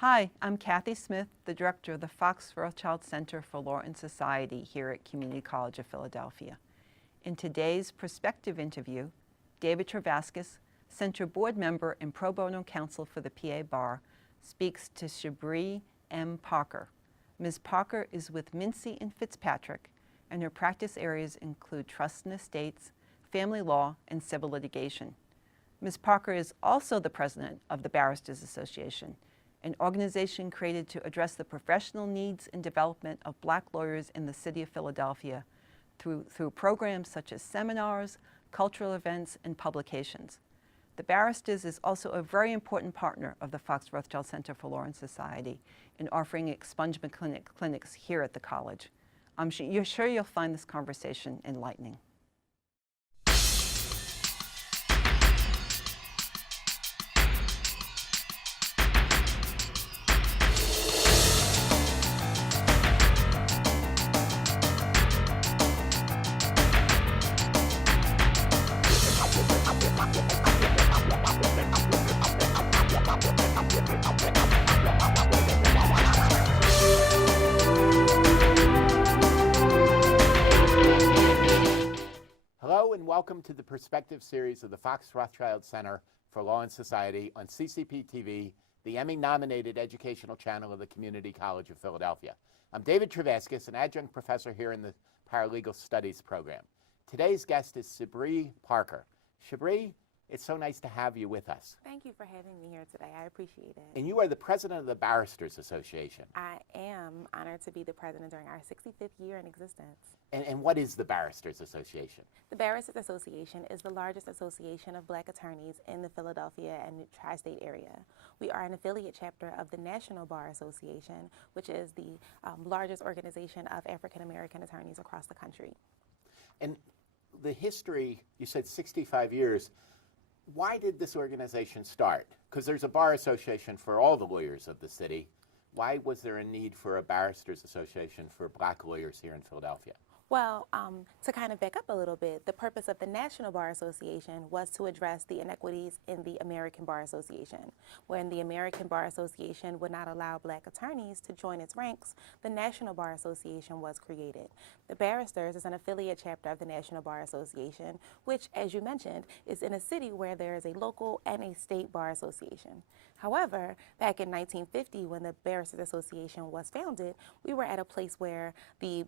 Hi, I'm Kathy Smith, the director of the Fox Rothschild Center for Law and Society here at Community College of Philadelphia. In today's Perspective interview, David Travaskis, Center Board Member and Pro Bono Counsel for the PA Bar, speaks to Shabrei M. Parker. Ms. Parker is with Mincy and Fitzpatrick, and her practice areas include trust and estates, family law, and civil litigation. Ms. Parker is also the president of the Barristers Association, an organization created to address the professional needs and development of Black lawyers in the city of Philadelphia through programs such as seminars, cultural events, and publications. The Barristers is also a very important partner of the Fox Rothschild Center for Law and Society in offering expungement clinics here at the college. I'm sure you'll find this conversation enlightening. Welcome to the Perspective series of the Fox Rothschild Center for Law and Society on CCP TV, the Emmy-nominated educational channel of the Community College of Philadelphia. I'm David Travaskis, an adjunct professor here in the Paralegal Studies program. Today's guest is Shabrei Parker. Shabrei, it's so nice to have you with us. Thank you for having me here today. I appreciate it. And you are the president of the Barristers Association. I am honored to be the president during our 65th year in existence. And what is the Barristers Association? The Barristers Association is the largest association of Black attorneys in the Philadelphia and tri-state area. We are an affiliate chapter of the National Bar Association, which is the largest organization of African American attorneys across the country. And the history, you said 65 years. Why did this organization start? Because there's a bar association for all the lawyers of the city. Why was there a need for a Barristers Association for Black lawyers here in Philadelphia? Well, to kind of back up a little bit, the purpose of the National Bar Association was to address the inequities in the American Bar Association. When the American Bar Association would not allow Black attorneys to join its ranks, the National Bar Association was created. The Barristers is an affiliate chapter of the National Bar Association, which, as you mentioned, is in a city where there is a local and a state bar association. However, back in 1950, when the Barristers Association was founded, we were at a place where the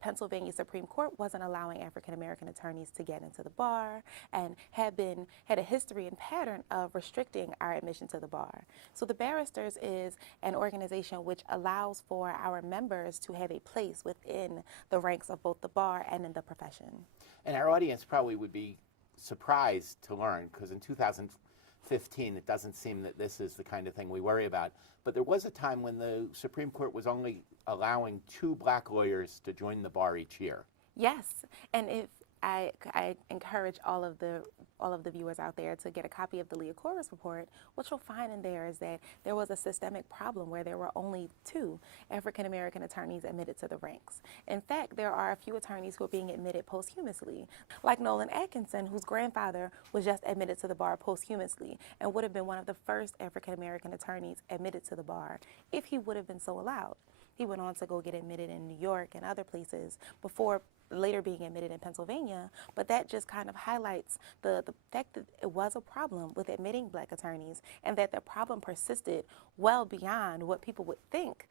Pennsylvania Supreme Court wasn't allowing African American attorneys to get into the bar and had a history and pattern of restricting our admission to the bar. So the Barristers is an organization which allows for our members to have a place within the ranks of both the bar and in the profession. And our audience probably would be surprised to learn, because in 2015 it doesn't seem that this is the kind of thing we worry about, but there was a time when the Supreme Court was only allowing 2 Black lawyers to join the bar each year. Yes, and if I encourage all of the viewers out there to get a copy of the Leah Corus report. What you'll find in there is that there was a systemic problem where there were only 2 African American attorneys admitted to the ranks. In fact, there are a few attorneys who are being admitted posthumously, like Nolan Atkinson, whose grandfather was just admitted to the bar posthumously and would have been one of the first African American attorneys admitted to the bar if he would have been so allowed. He went on to go get admitted in New York and other places before later being admitted in Pennsylvania, but that just kind of highlights the fact that it was a problem with admitting Black attorneys and that the problem persisted well beyond what people would think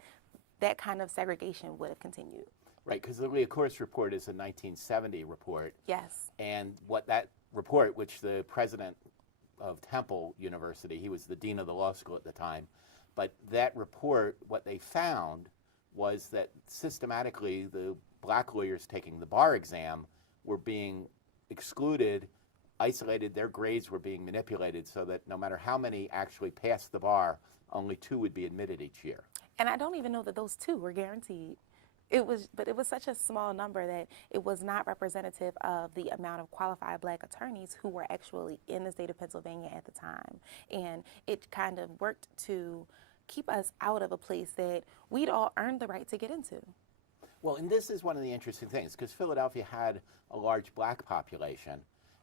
that kind of segregation would have continued. Right, because the Leah Corus report is a 1970 report. Yes. And what that report, which the president of Temple University, he was the dean of the law school at the time, but that report, what they found was that systematically the Black lawyers taking the bar exam were being excluded, isolated, their grades were being manipulated so that no matter how many actually passed the bar, only 2 would be admitted each year. And I don't even know that those 2 were guaranteed. But it was such a small number that it was not representative of the amount of qualified Black attorneys who were actually in the state of Pennsylvania at the time. And it kind of worked to keep us out of a place that we'd all earned the right to get into. Well, and this is one of the interesting things, because Philadelphia had a large Black population,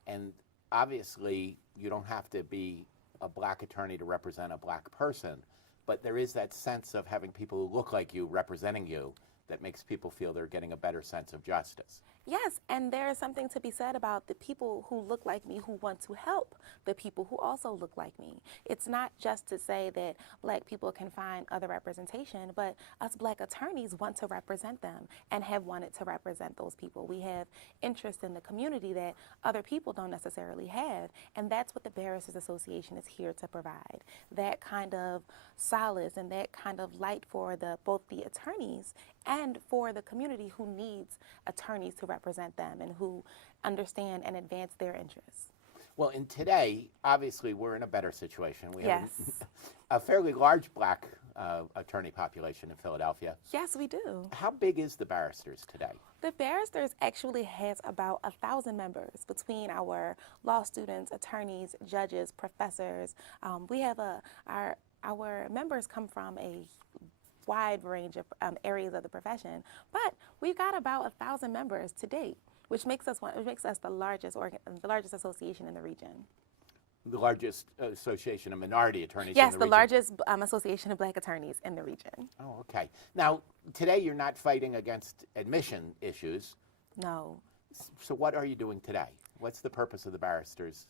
and obviously you don't have to be a Black attorney to represent a Black person, but there is that sense of having people who look like you representing you that makes people feel they're getting a better sense of justice. Yes, and there is something to be said about the people who look like me who want to help the people who also look like me. It's not just to say that black people can find other representation, but us black attorneys want to represent them and have wanted to represent those people. We have interest in the community that other people don't necessarily have, and that's what the Barristers Association is here to provide. That kind of solace and that kind of light for both the attorneys and for the community who needs attorneys to represent them and who understand and advance their interests. Well, in today, obviously, we're in a better situation. We have Yes. a fairly large black attorney population in Philadelphia. Yes, we do. How big is the barristers today? The Barristers actually has about 1,000 members between our law students, attorneys, judges, professors. We have our members come from a wide range of areas of the profession, but we've got about 1,000 members to date, which makes us the largest association in the region. The largest association of minority attorneys Yes, in the region. largest association of black attorneys in the region. Oh, okay. Now, today you're not fighting against admission issues. No. So what are you doing today? What's the purpose of the barristers?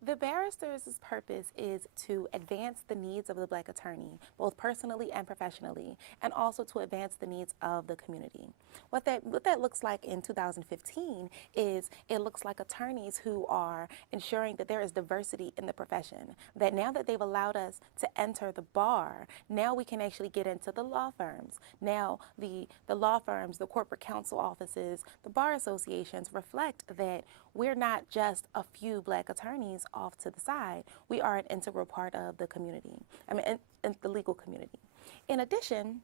The Barristers' purpose is to advance the needs of the black attorney, both personally and professionally, and also to advance the needs of the community. What that looks like in 2015 is it looks like attorneys who are ensuring that there is diversity in the profession, that now that they've allowed us to enter the bar, now we can actually get into the law firms. Now the law firms, the corporate counsel offices, the bar associations reflect that we're not just a few black attorneys off to the side. We are an integral part of the community, in the legal community. In addition,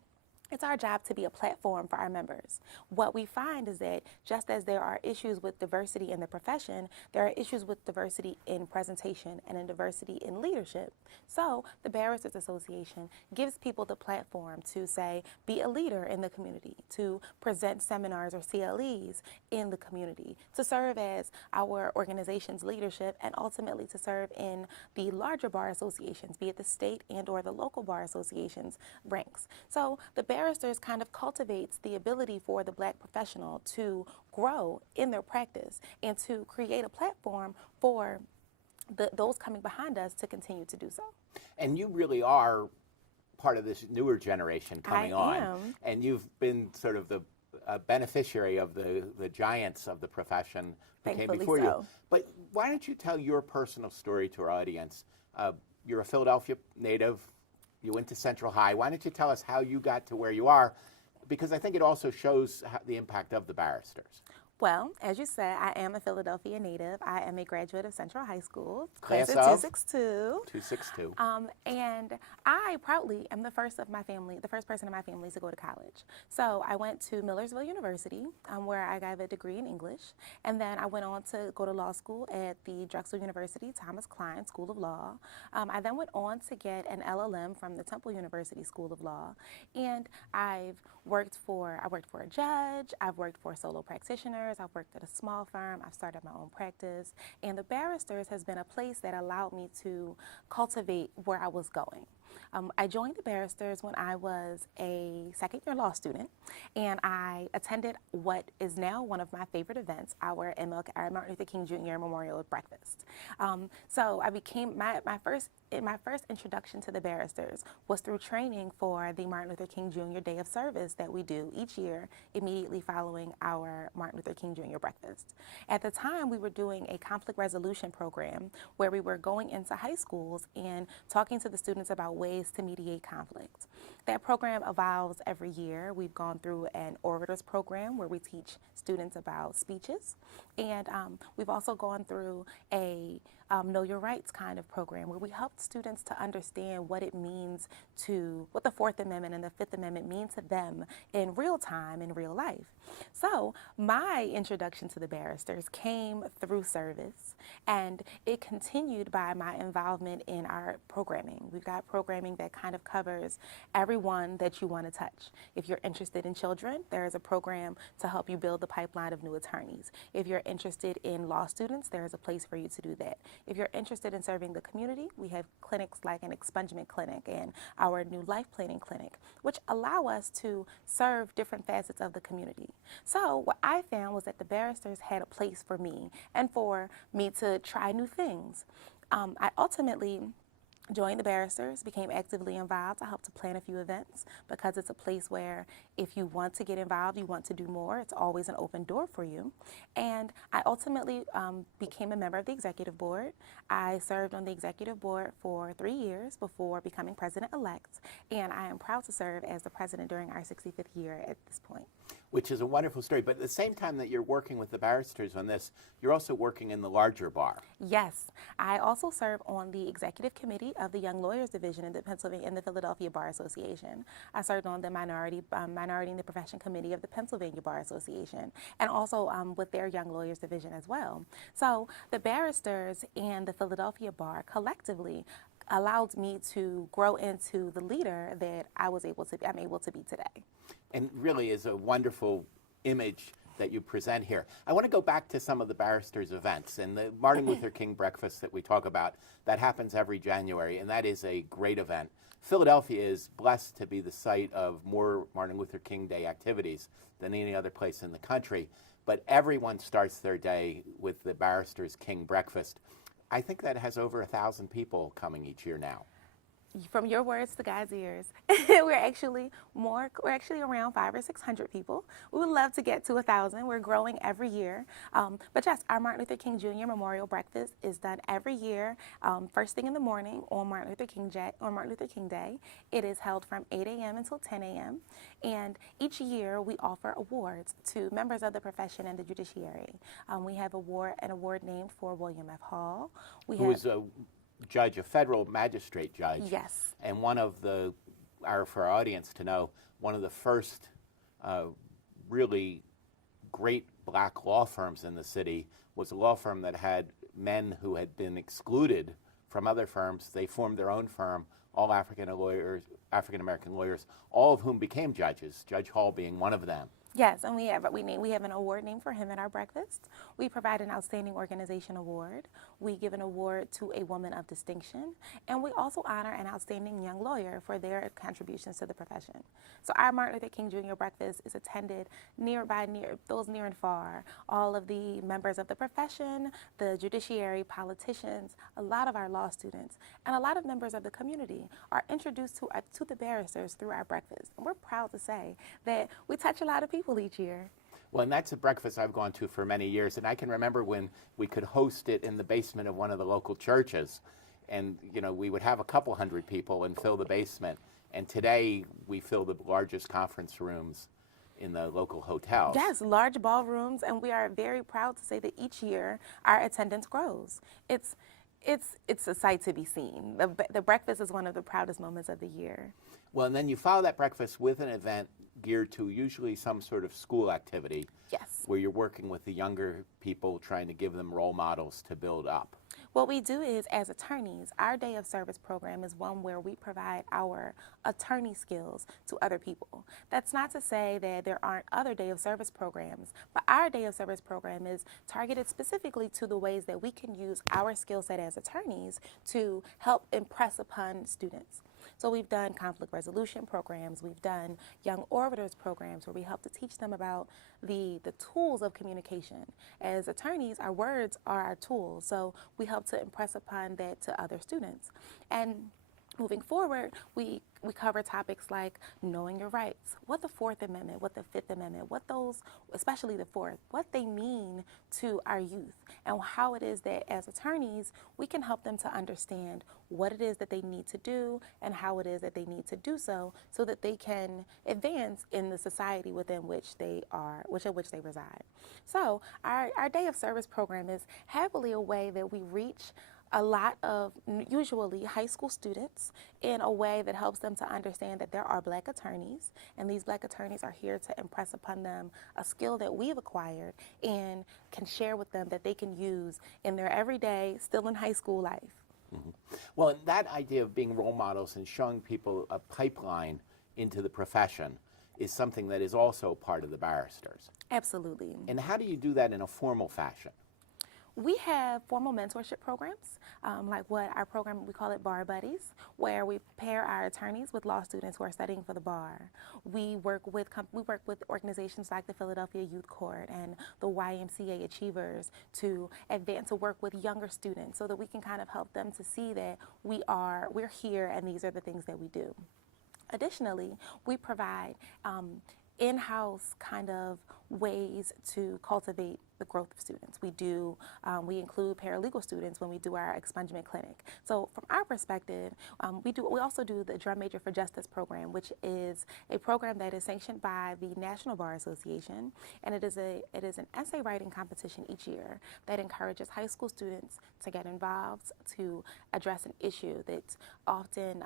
it's our job to be a platform for our members. What we find is that just as there are issues with diversity in the profession, there are issues with diversity in presentation and in diversity in leadership. So the Barristers Association gives people the platform to say, be a leader in the community, to present seminars or CLEs in the community, to serve as our organization's leadership, and ultimately to serve in the larger bar associations, be it the state and or the local bar associations ranks. So the Barristers kind of cultivates the ability for the black professional to grow in their practice and to create a platform for those coming behind us to continue to do so. And you really are part of this newer generation coming on. I am. And you've been sort of the beneficiary of the giants of the profession who came Thankfully before you. so. But why don't you tell your personal story to our audience? You're a Philadelphia native. You went to Central High. Why don't you tell us how you got to where you are? Because I think it also shows the impact of the barristers. Well, as you said, I am a Philadelphia native. I am a graduate of Central High School, Class of of? 262. 262. And I proudly am the first person in my family to go to college. So I went to Millersville University, where I got a degree in English. And then I went on to go to law school at the Drexel University Thomas Klein School of Law. I then went on to get an LLM from the Temple University School of Law. And I worked for a judge, I've worked for solo practitioners, I've worked at a small firm, I've started my own practice, and the Barristers has been a place that allowed me to cultivate where I was going. I joined the Barristers when I was a second-year law student, and I attended what is now one of my favorite events, our Martin Luther King Jr. Memorial Breakfast. So I became my first introduction to the Barristers was through training for the Martin Luther King Jr. Day of Service that we do each year immediately following our Martin Luther King Jr. breakfast. At the time, we were doing a conflict resolution program where we were going into high schools and talking to the students about ways to mediate conflict. That program evolves every year. We've gone through an orators program where we teach students about speeches, and we've also gone through a Know Your Rights kind of program where we help students to understand what it means what the Fourth Amendment and the Fifth Amendment mean to them in real time, in real life. So my introduction to the Barristers came through service, and it continued by my involvement in our programming. We've got programming that kind of covers everyone that you want to touch. If you're interested in children, there is a program to help you build the pipeline of new attorneys. If you're interested in law students, there is a place for you to do that. if you're interested in serving the community, we have clinics like an expungement clinic and our new life planning clinic, which allow us to serve different facets of the community. So what I found was that the barristers had a place for me and for me to try new things. I ultimately joined the barristers, became actively involved. I helped to plan a few events because it's a place where if you want to get involved, you want to do more, it's always an open door for you. And I ultimately became a member of the executive board. I served on the executive board for 3 years before becoming president-elect, and I am proud to serve as the president during our 65th year at this point. Which is a wonderful story. But at the same time that you're working with the barristers on this, you're also working in the larger bar. Yes, I also serve on the executive committee of the Young Lawyers Division in the Philadelphia Bar Association. I served on the Minority in the Profession Committee of the Pennsylvania Bar Association, and also with their Young Lawyers Division as well. So the barristers and the Philadelphia Bar collectively allowed me to grow into the leader that I'm able to be today. And really is a wonderful image that you present here. I want to go back to some of the barristers' events and the Martin Luther King breakfast that we talk about. That happens every January, and that is a great event. Philadelphia is blessed to be the site of more Martin Luther King Day activities than any other place in the country, but everyone starts their day with the Barristers King breakfast. I think that has over 1,000 people coming each year now. From your words to God's ears, we're actually around 500 or 600 people. We would love to get to 1,000. We're growing every year. But yes, our Martin Luther King Jr. Memorial Breakfast is done every year, first thing in the morning on Martin Luther King Day. It is held from 8 a.m. until 10 a.m. And each year we offer awards to members of the profession and the judiciary. We have an award named for William F. Hall. Who was a judge, a federal magistrate judge. Yes. And one of for our audience to know, one of the first really great black law firms in the city was a law firm that had men who had been excluded from other firms. They formed their own firm, all African American lawyers, all of whom became judges, Judge Hall being one of them. Yes, and we have an award named for him at our breakfast. We provide an Outstanding Organization Award. We give an award to a Woman of Distinction, and we also honor an outstanding young lawyer for their contributions to the profession. So our Martin Luther King Jr. breakfast is attended those near and far. All of the members of the profession, the judiciary, politicians, a lot of our law students, and a lot of members of the community are introduced to the barristers through our breakfast. And we're proud to say that we touch a lot of people each year. Well, and that's a breakfast I've gone to for many years, and I can remember when we could host it in the basement of one of the local churches, and we would have a couple hundred people and fill the basement, and today we fill the largest conference rooms in the local hotels. Yes, large ballrooms, and we are very proud to say that each year our attendance grows. It's a sight to be seen. The breakfast is one of the proudest moments of the year. Well, and then you follow that breakfast with an event geared to usually some sort of school activity. Yes. Where you're working with the younger people, trying to give them role models to build up. What we do is, as attorneys, our Day of Service program is one where we provide our attorney skills to other people. That's not to say that there aren't other Day of Service programs, but our Day of Service program is targeted specifically to the ways that we can use our skill set as attorneys to help impress upon students. So we've done conflict resolution programs, we've done young orators programs where we help to teach them about the tools of communication. As attorneys, our words are our tools, so we help to impress upon that to other students. And moving forward, we cover topics like knowing your rights, what the Fourth Amendment, what the Fifth Amendment, what those, especially the Fourth, what they mean to our youth, and how it is that as attorneys, we can help them to understand what it is that they need to do and how it is that they need to do so that they can advance in the society within which they reside. So our Day of Service program is happily a way that we reach a lot of usually high school students in a way that helps them to understand that there are black attorneys, and these black attorneys are here to impress upon them a skill that we've acquired and can share with them that they can use in their everyday, still in high school life. Mm-hmm. Well, and that idea of being role models and showing people a pipeline into the profession is something that is also part of the barristers. Absolutely. And how do you do that in a formal fashion? We have formal mentorship programs, like what our program, we call it Bar Buddies, where we pair our attorneys with law students who are studying for the bar. We work with organizations like the Philadelphia Youth Court and the YMCA Achievers to advance, to work with younger students so that we can kind of help them to see that we're here and these are the things that we do. Additionally, we provide in-house kind of ways to cultivate the growth of students. We include paralegal students when we do our expungement clinic. So from our perspective, we also do the Drum Major for Justice program, which is a program that is sanctioned by the National Bar Association, and it is an essay writing competition each year that encourages high school students to get involved, to address an issue that's often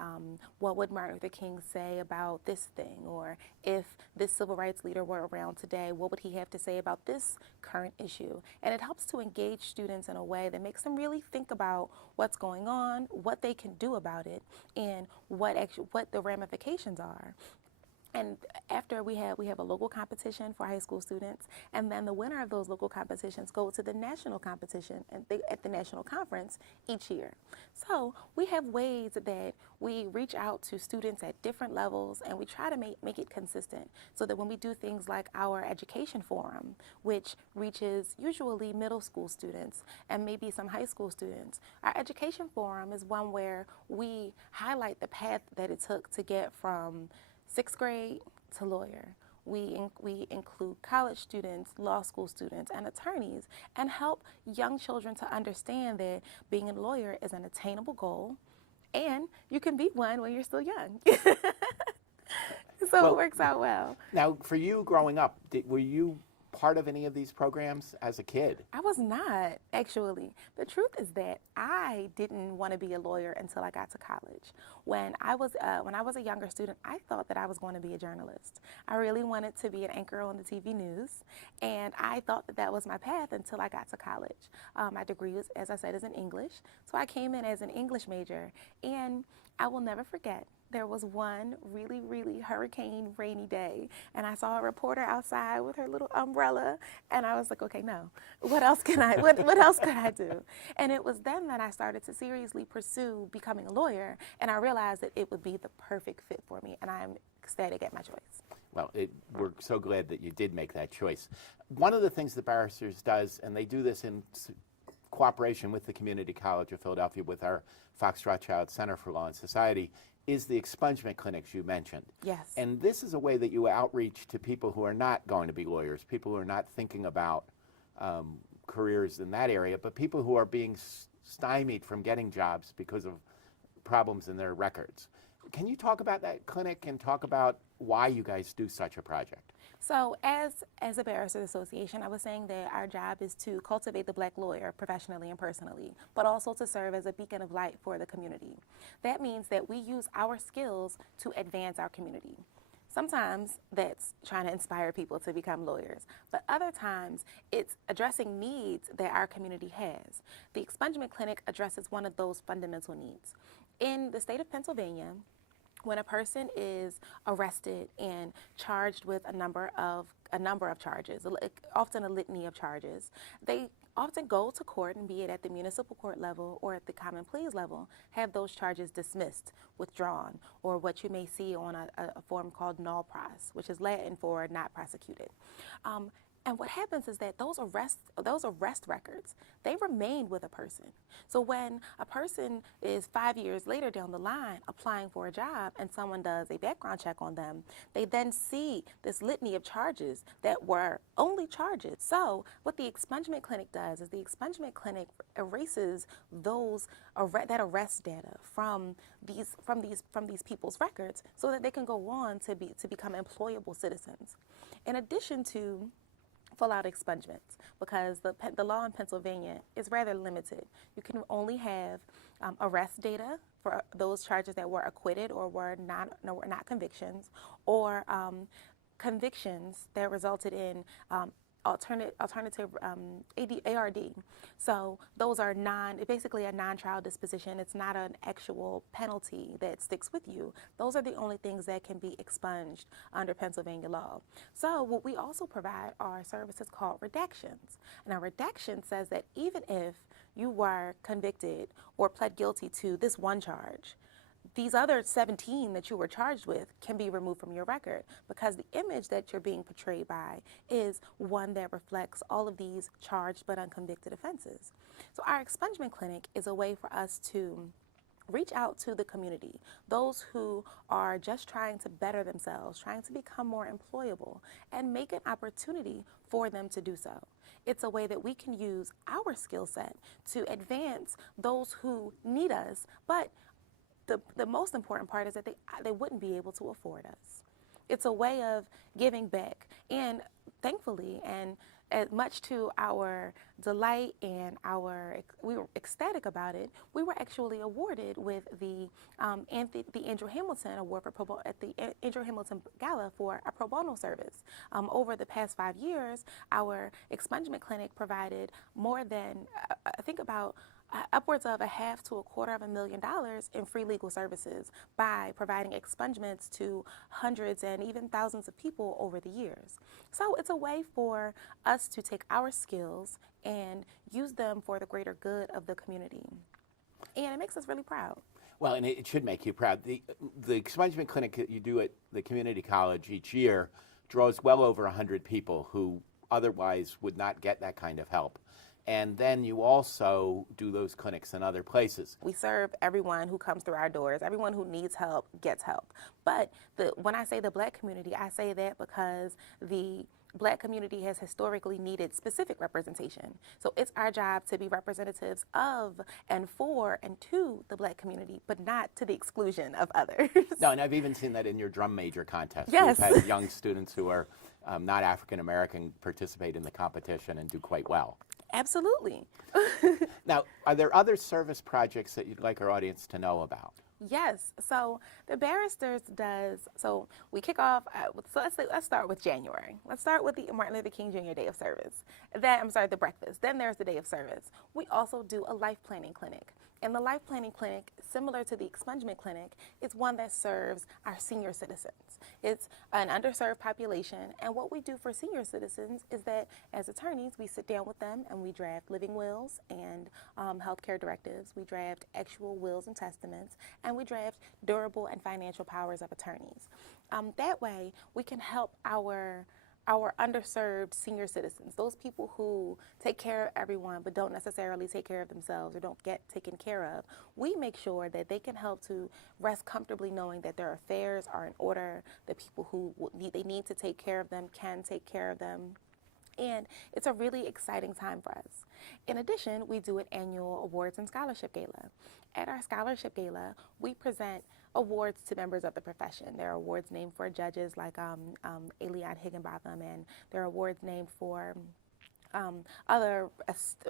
what would Martin Luther King say about this thing, or if this civil rights leader were around today, what would he have to say about this current issue? And it helps to engage students in a way that makes them really think about what's going on, what they can do about it, and what the ramifications are. And after we have a local competition for high school students, and then the winner of those local competitions go to the national competition at the national conference each year. So we have ways that we reach out to students at different levels, and we try to make it consistent so that when we do things like our education forum, which reaches usually middle school students and maybe some high school students, our education forum is one where we highlight the path that it took to get from 6th grade to lawyer. We include college students, law school students, and attorneys, and help young children to understand that being a lawyer is an attainable goal, and you can be one when you're still young. So Well, it works out well. Now, for you growing up, were you part of any of these programs as a kid? I was not, actually. The truth is that I didn't want to be a lawyer until I got to college. When I was a younger student, I thought that I was going to be a journalist. I really wanted to be an anchor on the TV news, and I thought that that was my path until I got to college. My degree was, as I said, is in English, so I came in as an English major, and I will never forget. There was one really, really hurricane rainy day, and I saw a reporter outside with her little umbrella, and I was like, okay, no, what else can what else could I do? And it was then that I started to seriously pursue becoming a lawyer, and I realized that it would be the perfect fit for me, and I'm ecstatic at my choice. Well, we're so glad that you did make that choice. One of the things that Barristers does, and they do this in cooperation with the Community College of Philadelphia, with our Fox Rothschild Center for Law and Society, is the expungement clinics you mentioned. Yes. And this is a way that you outreach to people who are not going to be lawyers, people who are not thinking about careers in that area, but people who are being stymied from getting jobs because of problems in their records. Can you talk about that clinic and talk about why you guys do such a project? So as a Barristers Association, I was saying that our job is to cultivate the black lawyer professionally and personally, but also to serve as a beacon of light for the community. That means that we use our skills to advance our community. Sometimes that's trying to inspire people to become lawyers, but other times it's addressing needs that our community has. The expungement clinic addresses one of those fundamental needs. In the state of Pennsylvania, when a person is arrested and charged with a number of charges, often a litany of charges, they often go to court, and be it at the municipal court level or at the common pleas level, have those charges dismissed, withdrawn, or what you may see on a form called null pros, which is Latin for not prosecuted. And what happens is that those arrest records, they remain with a person. So when a person is 5 years later down the line applying for a job and someone does a background check on them, they then see this litany of charges that were only charges. So what the expungement clinic does is the expungement clinic erases that arrest data from these people's records so that they can go on to become employable citizens. In addition to full-out expungements, because the law in Pennsylvania is rather limited. You can only have arrest data for those charges that were acquitted or were not convictions, or convictions that resulted in alternative ARD. So those are basically a non-trial disposition. It's not an actual penalty that sticks with you. Those are the only things that can be expunged under Pennsylvania law. So what we also provide are services called redactions. And a redaction says that even if you were convicted or pled guilty to this one charge, these other 17 that you were charged with can be removed from your record, because the image that you're being portrayed by is one that reflects all of these charged but unconvicted offenses. So our expungement clinic is a way for us to reach out to the community, those who are just trying to better themselves, trying to become more employable, and make an opportunity for them to do so. It's a way that we can use our skill set to advance those who need us, but the most important part is that they wouldn't be able to afford us. It's a way of giving back. And thankfully, and as much to our delight and we were ecstatic about it, we were actually awarded with the Andrew Hamilton Award at the Andrew Hamilton Gala for a pro bono service. Over the past 5 years, our expungement clinic provided more than, I think about upwards of $500,000 to $250,000 in free legal services by providing expungements to hundreds and even thousands of people over the years. So it's a way for us to take our skills and use them for the greater good of the community. And it makes us really proud. Well, and it should make you proud. The expungement clinic that you do at the community college each year draws well over 100 people who otherwise would not get that kind of help. And then you also do those clinics in other places. We serve everyone who comes through our doors. Everyone who needs help gets help. But when I say the Black community, I say that because the Black community has historically needed specific representation. So it's our job to be representatives of and for and to the Black community, but not to the exclusion of others. No, and I've even seen that in your drum major contest. Yes. You've had young students who are not African American participate in the competition and do quite well. Absolutely. Now, are there other service projects that you'd like our audience to know about? Yes. So the Barristers so we kick off, so let's start with January. Let's start with the Martin Luther King Jr. Day of Service. The breakfast. Then there's the Day of Service. We also do a life planning clinic. And the life planning clinic, similar to the expungement clinic, is one that serves our senior citizens. It's an underserved population, and what we do for senior citizens is that as attorneys, we sit down with them and we draft living wills and healthcare directives. We draft actual wills and testaments, and we draft durable and financial powers of attorneys. That way, we can help our underserved senior citizens, those people who take care of everyone but don't necessarily take care of themselves or don't get taken care of. We make sure that they can help to rest comfortably knowing that their affairs are in order, the people who they need to take care of them can take care of them. And it's a really exciting time for us. In addition, we do an annual awards and scholarship gala. At our scholarship gala, we present awards to members of the profession. There are awards named for judges like Elian Higginbotham, and there are awards named for other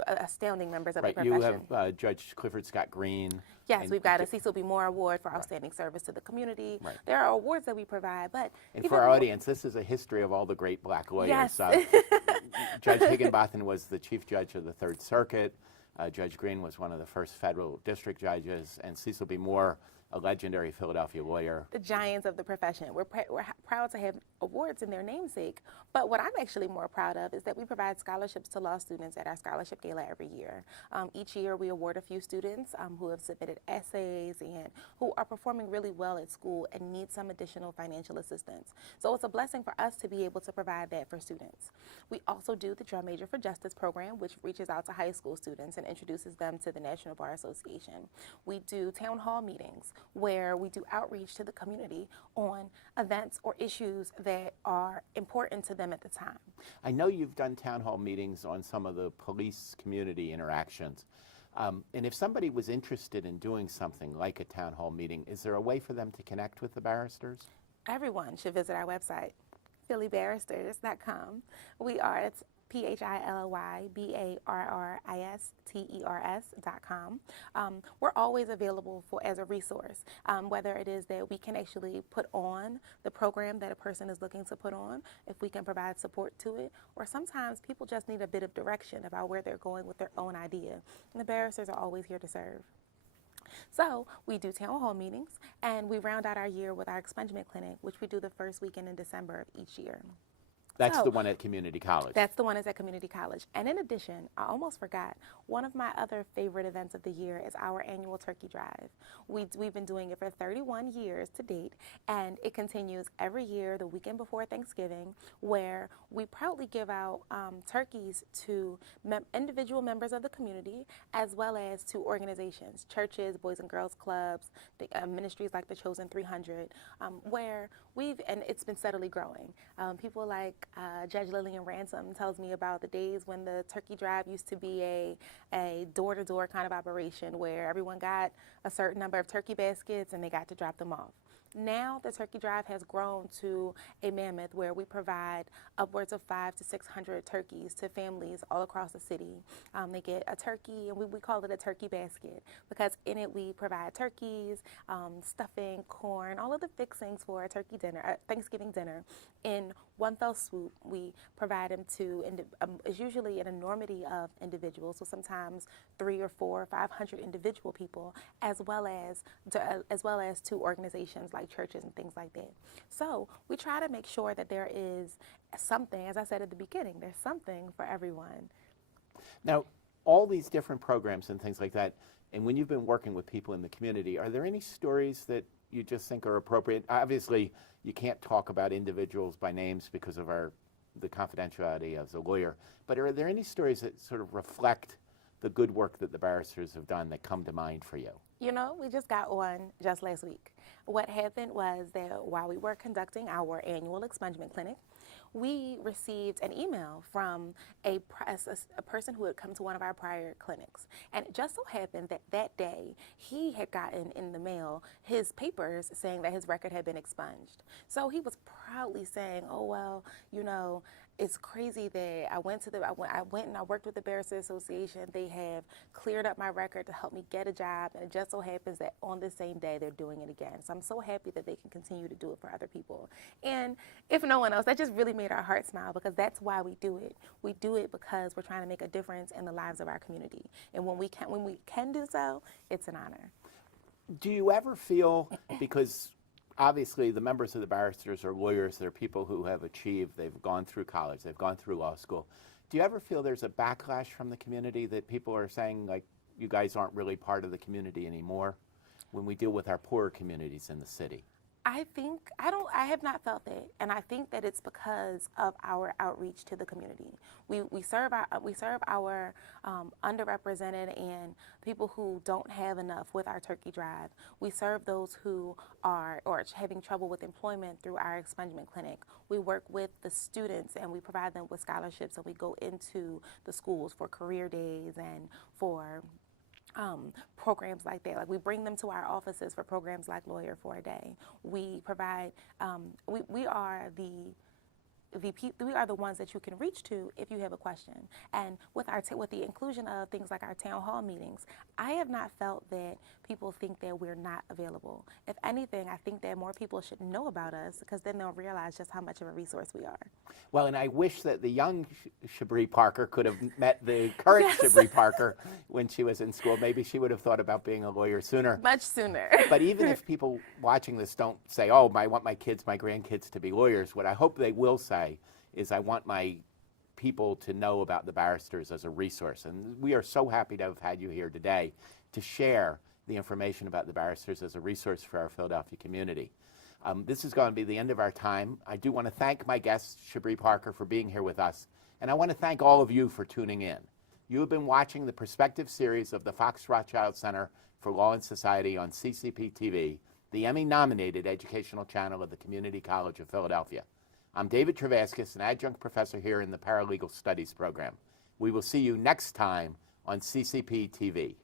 astounding members of the profession. You have Judge Clifford Scott Green. Yes, we've got a Cecil B. Moore Award for outstanding service to the community. Right. There are awards that we provide, but and for our audience, this is a history of all the great Black lawyers. Yes. Judge Higginbotham was the Chief Judge of the Third Circuit. Judge Green was one of the first federal district judges, and Cecil B. Moore, a legendary Philadelphia lawyer. The giants of the profession. We're proud to have awards in their namesake, but what I'm actually more proud of is that we provide scholarships to law students at our scholarship gala every year. Each year we award a few students who have submitted essays and who are performing really well at school and need some additional financial assistance. So it's a blessing for us to be able to provide that for students. We also do the Drum Major for Justice program, which reaches out to high school students and introduces them to the National Bar Association. We do town hall meetings where we do outreach to the community on events or issues that are important to them at the time. I know you've done town hall meetings on some of the police community interactions. And if somebody was interested in doing something like a town hall meeting, is there a way for them to connect with the barristers? Everyone should visit our website, phillybarristers.com. PhillyBarristers.com. We're always available as a resource, whether it is that we can actually put on the program that a person is looking to put on, if we can provide support to it, or sometimes people just need a bit of direction about where they're going with their own idea. And the barristers are always here to serve. So we do town hall meetings, and we round out our year with our expungement clinic, which we do the first weekend in December of each year. That's the one at community college. That's the one that's at community college. And in addition, I almost forgot, one of my other favorite events of the year is our annual turkey drive. We've been doing it for 31 years to date, and it continues every year the weekend before Thanksgiving, where we proudly give out turkeys to individual members of the community, as well as to organizations, churches, Boys and Girls Clubs, ministries like the Chosen 300, where and it's been steadily growing. People like Judge Lillian Ransom tells me about the days when the turkey drive used to be a door-to-door kind of operation where everyone got a certain number of turkey baskets and they got to drop them off. Now the turkey drive has grown to a mammoth where we provide upwards of 500 to 600 turkeys to families all across the city. They get a turkey, and we call it a turkey basket because in it we provide turkeys, stuffing, corn, all of the fixings for a turkey dinner, Thanksgiving dinner. In one fell swoop, we provide them to, it's usually an enormity of individuals, so sometimes 300 or 400 or 500 individual people, as well as to organizations like churches and things like that. So we try to make sure that there is something, as I said at the beginning, there's something for everyone. Now, all these different programs and things like that, and when you've been working with people in the community, are there any stories that you just think are appropriate? Obviously, you can't talk about individuals by names because of the confidentiality as a lawyer, but are there any stories that sort of reflect the good work that the barristers have done that come to mind for you? You know, we just got one just last week. What happened was that while we were conducting our annual expungement clinic, we received an email from a person who had come to one of our prior clinics. And it just so happened that that day he had gotten in the mail his papers saying that his record had been expunged. So he was proudly saying, oh, well, you know, it's crazy that I went and I worked with the Barristers Association. They have cleared up my record to help me get a job, and it just so happens that on the same day they're doing it again. So I'm so happy that they can continue to do it for other people. And if no one else, that just really made our hearts smile because that's why we do it. We do it because we're trying to make a difference in the lives of our community. And when we can do so, it's an honor. Do you ever feel, because obviously the members of the barristers are lawyers, they're people who have achieved, they've gone through college, they've gone through law school. Do you ever feel there's a backlash from the community that people are saying, like, you guys aren't really part of the community anymore when we deal with our poorer communities in the city? I have not felt that, and I think that it's because of our outreach to the community. We serve our underrepresented and people who don't have enough with our turkey drive. We serve those who are having trouble with employment through our expungement clinic. We work with the students and we provide them with scholarships, and we go into the schools for career days and for programs like that. Like we bring them to our offices for programs like Lawyer for a Day. We provide, we are the ones that you can reach to if you have a question. And with the inclusion of things like our town hall meetings, I have not felt that people think that we're not available. If anything, I think that more people should know about us because then they'll realize just how much of a resource we are. Well, and I wish that the young Shabrei Parker could have met the current Yes. Shabrei Parker when she was in school. Maybe she would have thought about being a lawyer sooner. Much sooner. But even if people watching this don't say, oh, I want my kids, my grandkids to be lawyers, what I hope they will say is I want my people to know about the barristers as a resource. And we are so happy to have had you here today to share the information about the barristers as a resource for our Philadelphia community. This is going to be the end of our time. I do want to thank my guest, Shabrei Parker, for being here with us. And I want to thank all of you for tuning in. You have been watching the Perspective series of the Fox Rothschild Center for Law and Society on CCP TV, the Emmy-nominated educational channel of the Community College of Philadelphia. I'm David Travaskis, an adjunct professor here in the Paralegal Studies program. We will see you next time on CCP TV.